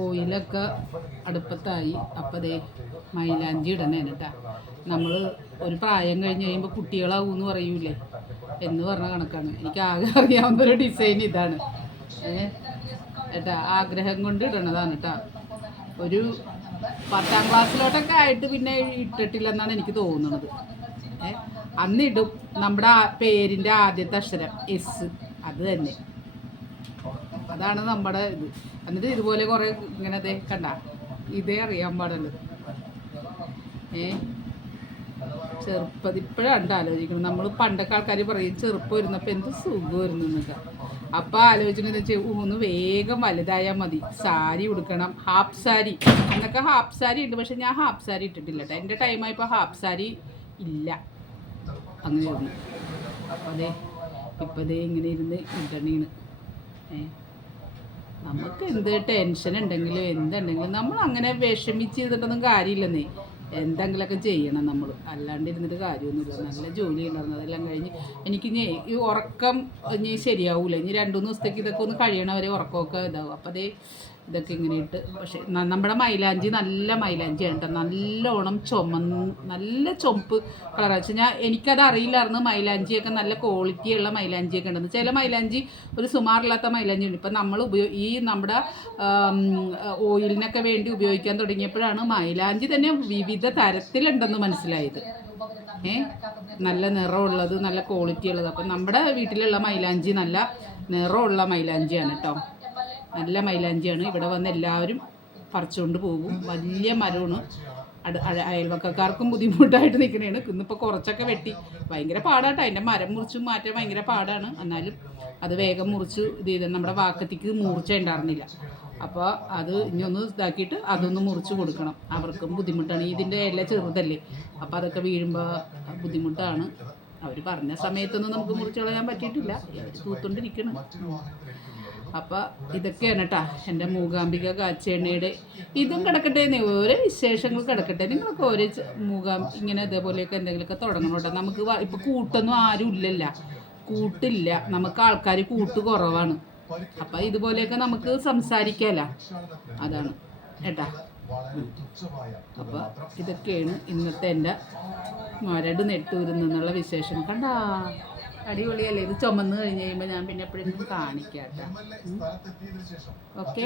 ഓയിലൊക്കെ അടുപ്പത്തായി. അപ്പം ദേ മൈലാഞ്ചി ഇടണേന് കേട്ടാ. നമ്മൾ ഒരു പ്രായം കഴിഞ്ഞ് കഴിയുമ്പോൾ കുട്ടികളാവും എന്ന് പറയൂലേ എന്ന് പറഞ്ഞ കണക്കാണ്. എനിക്ക് ആകെ അറിയാവുന്നൊരു ഡിസൈൻ ഇതാണ് ഏട്ടാ. ആഗ്രഹം കൊണ്ട് ഇടണതാണ് കേട്ടാ. ഒരു 10ാം ക്ലാസ്സിലോട്ടൊക്കെ ആയിട്ട് പിന്നെ ഇട്ടിട്ടില്ലെന്നാണ് എനിക്ക് തോന്നുന്നത്. അന്നിടും നമ്മുടെ പേരിൻ്റെ ആദ്യത്തെ അക്ഷരം എസ്, അത് തന്നെ. അതാണ് നമ്മുടെ ഇത്. എന്നിട്ട് ഇതുപോലെ കുറേ ഇങ്ങനെ അതേ കണ്ട ഇതേ അറിയാൻ പാടുള്ളൂ. ഇപ്പോഴാണ് ആലോചിക്കണം. നമ്മൾ പണ്ടൊക്കെ ആൾക്കാർ പറയും ചെറുപ്പം വരുന്നപ്പോൾ എന്ത് സുഖമായിരുന്നു എന്നൊക്കെ. അപ്പം ആലോചിക്കുന്നത് വെച്ചാൽ ഒന്ന് വേഗം വലുതായാൽ മതി, സാരി ഉടുക്കണം, ഹാഫ് സാരി. അന്നൊക്കെ ഹാഫ് സാരി ഉണ്ട്, പക്ഷെ ഞാൻ ഹാഫ് സാരി ഇട്ടിട്ടില്ല കേട്ടോ. എൻ്റെ ടൈമായപ്പോൾ ഹാഫ് സാരി ഇല്ല, അങ്ങനെയായിരുന്നു. അപ്പം അതേ ഇപ്പം അതേ ഇങ്ങനെ ഇരുന്ന് ഇടണീണ്. നമുക്ക് എന്ത് ടെൻഷൻ ഉണ്ടെങ്കിലും എന്തുണ്ടെങ്കിലും നമ്മൾ അങ്ങനെ വിഷമിച്ച് ചെയ്തിട്ടൊന്നും കാര്യമില്ലെന്നേ. എന്തെങ്കിലുമൊക്കെ ചെയ്യണം നമ്മൾ, അല്ലാണ്ട് ഇരുന്നിട്ട് കാര്യമൊന്നുമില്ല. നല്ല ജോലി ഉണ്ടായിരുന്നു, അതെല്ലാം കഴിഞ്ഞ് എനിക്ക് ഈ ഉറക്കം ഇനി ശരിയാവില്ല. ഇനി 2-3 ദിവസത്തേക്ക് ഇതൊക്കെ ഒന്ന് കഴിയണവരെ ഉറക്കമൊക്കെ ഇതാവും. അപ്പോൾ അതേ ഇതൊക്കെ ഇങ്ങനെ ഇട്ട്. പക്ഷേ നമ്മുടെ മൈലാഞ്ചി നല്ല മൈലാഞ്ചിയാണ് കേട്ടോ. നല്ലോണം നല്ല ചുമപ്പ് കളറാണ് വെച്ചാൽ എനിക്കത് അറിയില്ലായിരുന്നു. മൈലാഞ്ചിയൊക്കെ നല്ല ക്വാളിറ്റിയുള്ള മൈലാഞ്ചിയൊക്കെ ഉണ്ടെന്ന്. ചില മൈലാഞ്ചി ഒരു സുമാറില്ലാത്ത മൈലാഞ്ചി ഉണ്ട്. ഇപ്പം നമ്മൾ ഈ നമ്മുടെ ഓയിലിനൊക്കെ വേണ്ടി ഉപയോഗിക്കാൻ തുടങ്ങിയപ്പോഴാണ് മൈലാഞ്ചി തന്നെ വിവിധ തരത്തിലുണ്ടെന്ന് മനസ്സിലായത്. നല്ല നിറമുള്ളത്, നല്ല ക്വാളിറ്റി ഉള്ളത്. അപ്പം നമ്മുടെ വീട്ടിലുള്ള മൈലാഞ്ചി നല്ല നിറമുള്ള മൈലാഞ്ചിയാണ് കേട്ടോ. നല്ല മൈലാഞ്ചിയാണ്. ഇവിടെ വന്ന് എല്ലാവരും പറിച്ചുകൊണ്ട് പോകും. വലിയ മരമാണ്. അയൽവക്കക്കാർക്കും ബുദ്ധിമുട്ടായിട്ട് നിൽക്കണേണ്. ഇന്നിപ്പോൾ കുറച്ചൊക്കെ വെട്ടി. ഭയങ്കര പാടാട്ടോ. അതിൻ്റെ മരം മുറിച്ച് മാറ്റാൻ ഭയങ്കര പാടാണ്. എന്നാലും അത് വേഗം മുറിച്ച് ഇത് ചെയ്ത് നമ്മുടെ വാക്കത്തിക്ക് മൂർച്ച ഉണ്ടായിരുന്നില്ല. അപ്പോൾ അത് ഇനി ഒന്ന് ഇതാക്കിയിട്ട് അതൊന്ന് മുറിച്ച് കൊടുക്കണം. അവർക്കും ബുദ്ധിമുട്ടാണ്. ഇതിൻ്റെ ഇല ചെറുതല്ലേ, അപ്പോൾ അതൊക്കെ വീഴുമ്പോൾ ബുദ്ധിമുട്ടാണ്. അവർ പറഞ്ഞ സമയത്തൊന്നും നമുക്ക് മുറിച്ച് കളയാൻ പറ്റിയിട്ടില്ല. അവർ തൂത്തുകൊണ്ടിരിക്കണം. അപ്പം ഇതൊക്കെയാണ് കേട്ടോ എൻ്റെ മൂകാംബിക കാച്ചെണ്ണയുടെ. ഇതും കിടക്കട്ടെ, ഓരോ വിശേഷങ്ങൾ കിടക്കട്ടെ. നിങ്ങളൊക്കെ ഓരോ ഇങ്ങനെ ഇതേപോലെയൊക്കെ എന്തെങ്കിലുമൊക്കെ തുടങ്ങണം കേട്ടോ. നമുക്ക് ഇപ്പം കൂട്ടൊന്നും ആരും ഇല്ലല്ല, കൂട്ടില്ല. നമുക്ക് ആൾക്കാർ കൂട്ട് കുറവാണ്. അപ്പം ഇതുപോലെയൊക്കെ നമുക്ക് സംസാരിക്കാമല്ലോ, അതാണ് കേട്ടാ. അപ്പം ഇതൊക്കെയാണ് ഇന്നത്തെ എൻ്റെ മരട് നെട്ടൂരിൽ നിന്നുള്ള വിശേഷം. കണ്ടാ അടിപൊളിയല്ലേ? ഇത് ചുമന്ന് കഴിഞ്ഞ് കഴിയുമ്പോൾ ഞാൻ പിന്നെ എപ്പോഴെങ്കിലും കാണിക്കാം കേട്ടോ. ഓക്കെ.